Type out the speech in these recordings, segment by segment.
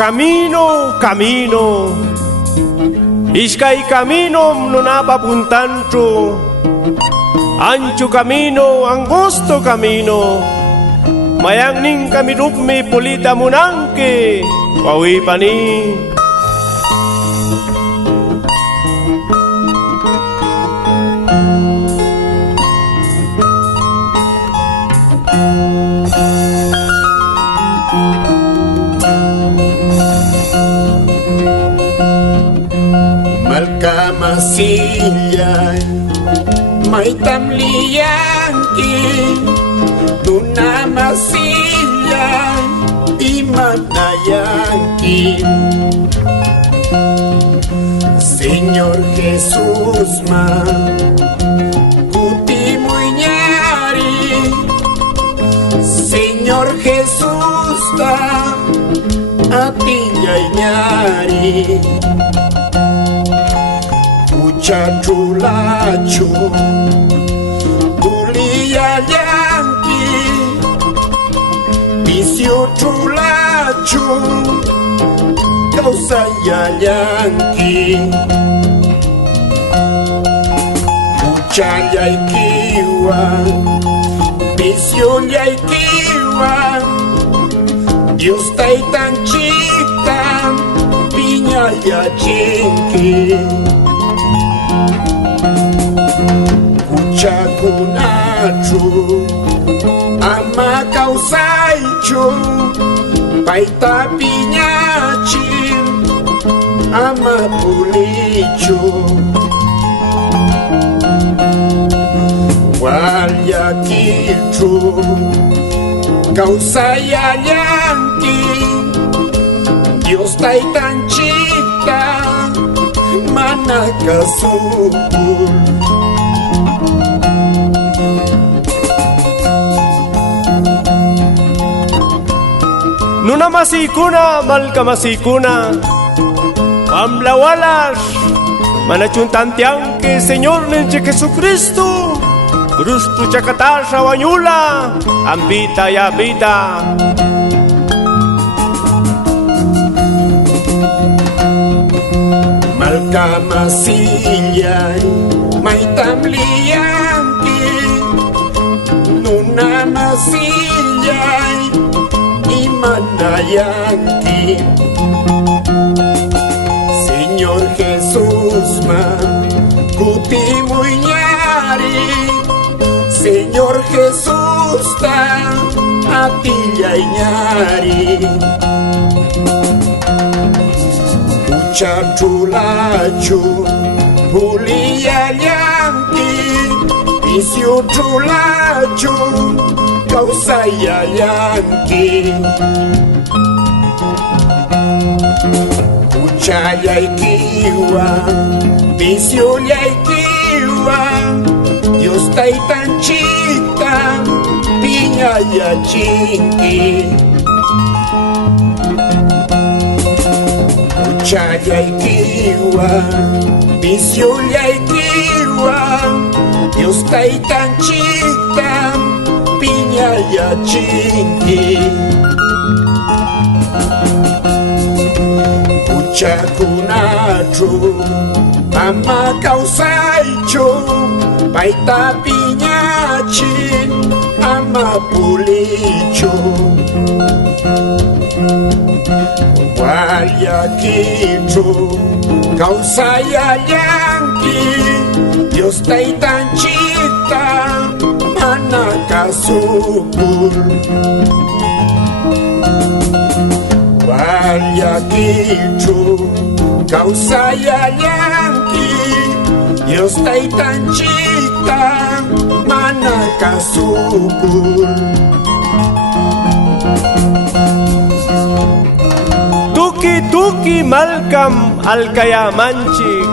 Camino, camino, iskay camino no napapuntancho, ancho camino, angosto camino, mayang ning kami rupmi pulita munangke, wawi pani. Malkamasilay may tamliyangki tuna masilay imanayangki Señor Jesús ma kuti mo'y nyari Señor Jesús ta atingay nyari Chulachu Tulia yanki Bisyo chulachu Kausa ya yanki Uchaya ikiwa Bisyo ya ikiwa Dios taitan chita Pinya ya chinki Chakunachu ama kausaichu paita piñachin ama pulichu walyakichu kausaya yanki Dios taitan chita manakasupul Nuna masikuna, malka masikuna, pamblawalas, manachuntantiang que Señor nenche Jesucristo, cruz tu chakatasha wanyula, ambita ya bita. Malka masilay, may tamliyanki, nuna masilay, Imanayangki Señor Jesús ma kuti mo'y nyari Señor Jesús ta atiyay nyari Uchachulachu Huliyayangki Isyu chulachu Kausaya yanki Uchaya ikiwa Bisyo ya ikiwa Dios taitan chita Pinya ya chinki Uchaya ikiwa Bisyo ya ikiwa Dios taitan chita Pinya ya chinki Uchakunachu ama kausaichu paita piñachin ama pulichu walyakichu kausaya yanki Dios taitan chita Manakasupul Walyakichu Kausaya yanki Dios taitan chita Manakasupul Tuki-tuki malkam alkayamanchik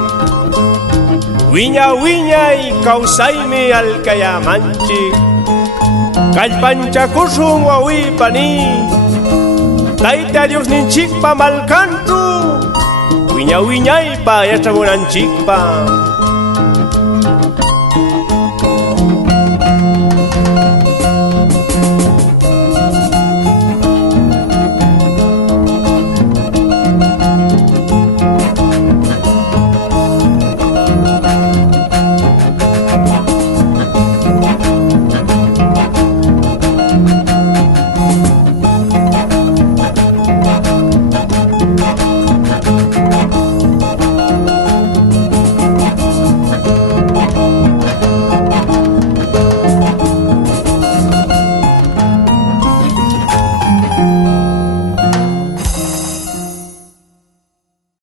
Wiña-wiñay kausaymi alkayamanchik Kallpanchakushun wawipani Tayta Dios ninchikpa malkanchu Wiña-wiñaypa yachamunanchikpa